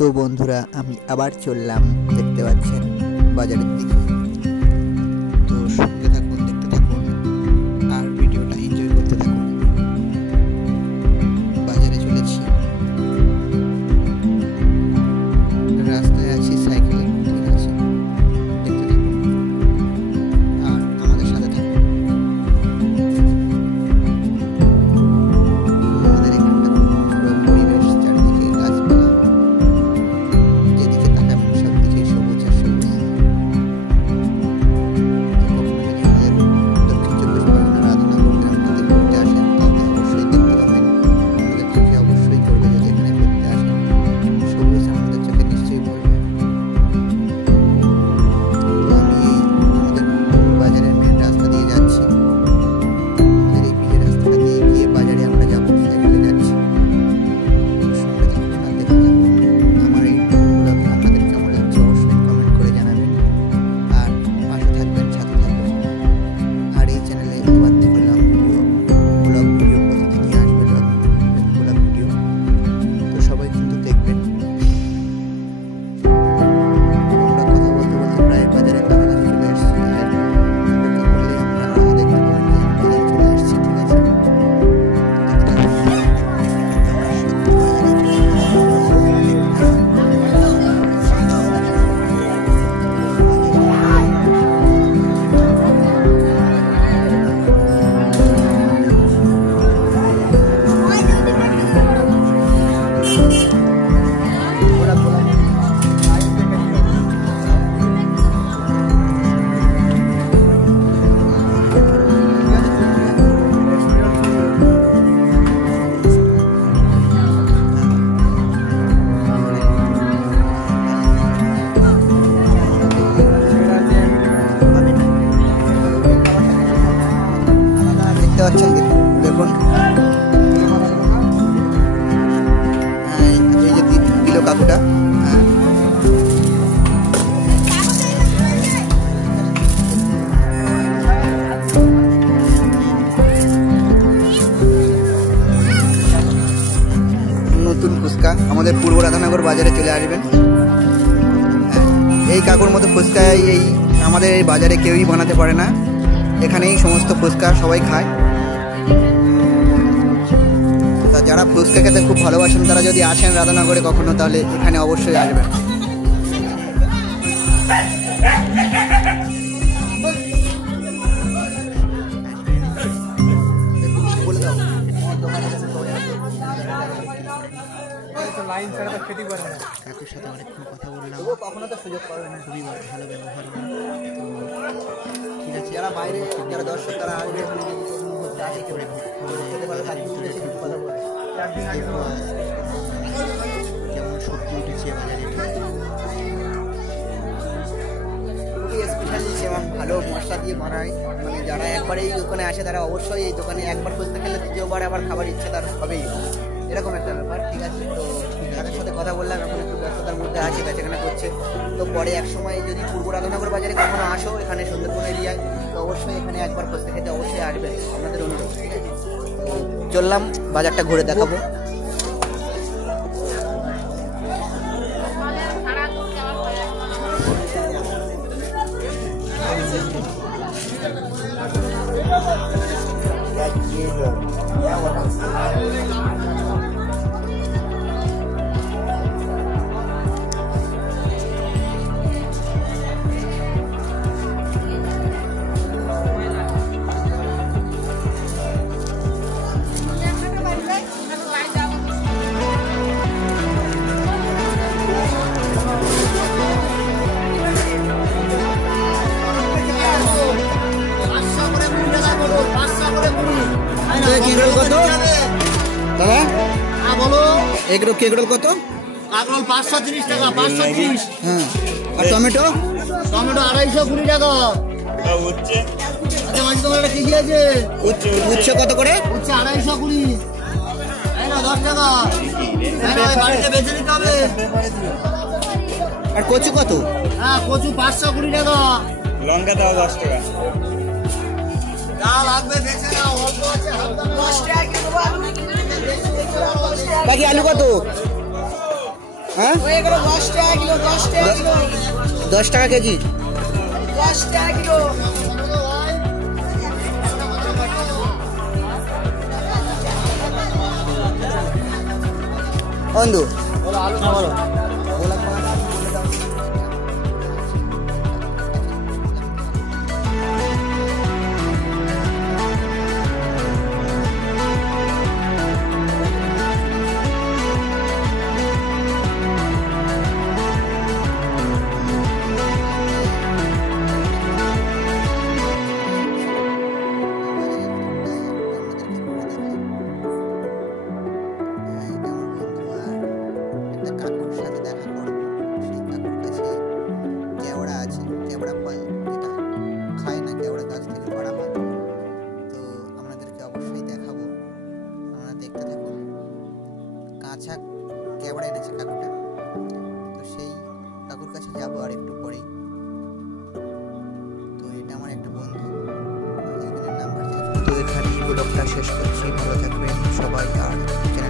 তো বন্ধুরা আমি আবার চললাম, দেখতে পাচ্ছেন বাজারের দিকে। তো সঙ্গে থাকুন, দেখতে থাকুন আর ভিডিওটা এনজয় করতে থাকুন। বাজারে চলেছি, রাস্তায় আছি, সাইকেলে আছি, দেখতে থাকুন আর আমাদের সাথে থাকুন। আমাদের এখানটা পুরো পরিবেশ, চারিদিকে গাছপালা, যেদিকে তাকাবেন সবদিকে সবুজ আর সবুজ। আমাদের দক্ষিণ চব্বিশ পরগনা রাধানগর গ্রামটাতে ঘুরতে আসেন তাহলে অবশ্যই দেখতে পাবেন, আমাদের চোখে অবশ্যই পড়বে। যদি এখানে ঘুরতে আসেন সবুজ আমাদের চোখে নিশ্চয়ই পড়বে। তো আমি আমাদের বাজারের মেন রাস্তা দিয়ে যাচ্ছি, আমাদের এই পিচের রাস্তাটা দিয়ে গিয়ে বাজারে আমরা যাবো, সাইকেলে যাচ্ছি। সঙ্গে থাকুন আর দেখতে থাকুন। আমার এই ব্লগটা আপনাদের কেমন লাগছে অবশ্যই কমেন্ট করে জানাবেন আর পাশে থাকবেন, সাথে থাকবেন। আর এই চ্যানেলে এবার থেকে ব্লগ ভিডিও প্রতিদিনই আসবে, ব্লগ ভিডিও। তো সবাই কিন্তু দেখবেন। আমরা কথা বলতে বলতে প্রায় বাজারের কাছাকাছি চলে এসেছি, আর অপেক্ষা করলে আমরা দেখতে পাবেন যে আমরা বাজারে চলে এসেছি। ঠিক আছে, দেখতে থাকুন। সত্যি বাজারে চলে দেখতে পাচ্ছেন, দেখুন এই যে দিল কাকুটা। নতুন ফুচকা আমাদের পূর্ব রাধানগর বাজারে চলে আসবেন। এই কাকুর মতো ফুচকা এই আমাদের এই বাজারে কেউই বানাতে পারে না। এখানেই সমস্ত ফুচকা সবাই খায়। তা যারা ফুচকা খেতে খুব ভালোবাসেন তারা যদি আসেন রাধানগরে কখনো, তাহলে এখানে অবশ্যই আসবেন। কাকুর সাথে অনেকক্ষণ কথা বললাম, কখনো তো সুযোগ পাবে না, খুবই ভালো ব্যবহার। তো ঠিক আছে, যারা বাইরে যারা দর্শক তারা আসবে, যেমন সবজি উঠেছে বাজারে, খুবই স্পেশালি এবং ভালো মশলা দিয়ে বানায়। মানে যারা একবার এই দোকানে আসে তারা অবশ্যই এই দোকানে একবার ফুচকা খেলে দ্বিতীয়বার আবার খাবার ইচ্ছে তার হবেই, এরকম একটা ব্যাপার। ঠিক আছে, তো তাদের সাথে কথা বললাম, এখন একটু ব্যস্ততার মধ্যে আছে, বেচাকেনা করছে। তো পরে এক সময় যদি পূর্ব রাধানগর বাজারে কখনো আসো, এখানে সুন্দরবন এরিয়ায়, তো অবশ্যই এখানে একবার ফুচকা খেতে অবশ্যই আসবেন, আপনাদের অনুরোধ। ঠিক আছে, তো চললাম, বাজারটা ঘুরে দেখাবো। দাদা বলো, এগুলো কেগুলো কত? কাকরোল 530 টাকা, 530। হ্যাঁ, আর টমেটো? টমেটো 250 টাকা। উচ্ছে আচ্ছা, মাঝে তোমার একটা কেজি আছে। উচ্ছে কত করে? উচ্ছে 250। এই না 10 টাকা। বাড়িতে বেচে নিতে হবে। আর কচু কত? হ্যাঁ, কচু 520 টাকা। লঙ্কা দাও 10 টাকা। যা লাগবে বেচে নাও, অল্প আছে, 10 টাকা কিলো আলু। বাকি আলু কত? হ্যাঁ 10 টাকা কেজি। বন্ধু কাকুর সাথে দেখা করবো। সেই কাকুর কাছে কেওড়া আছে, কেওড়া ফল যেটা খায় না, কেওড়া গাছ থেকে করা হয়। তো আপনাদেরকে অবশ্যই দেখাবো, আপনারা দেখতে থাকুন। কাঁচা কেওড়া এনেছে কাকুটা, তো সেই কাকুর কাছে যাবো আর একটু পরেই। তো এটা আমার একটা বন্ধু, এখানে নাম্বার। তো এখানে ব্লগটা শেষ করছি, ভালো থাকবেন সবাই আর চ্যানেল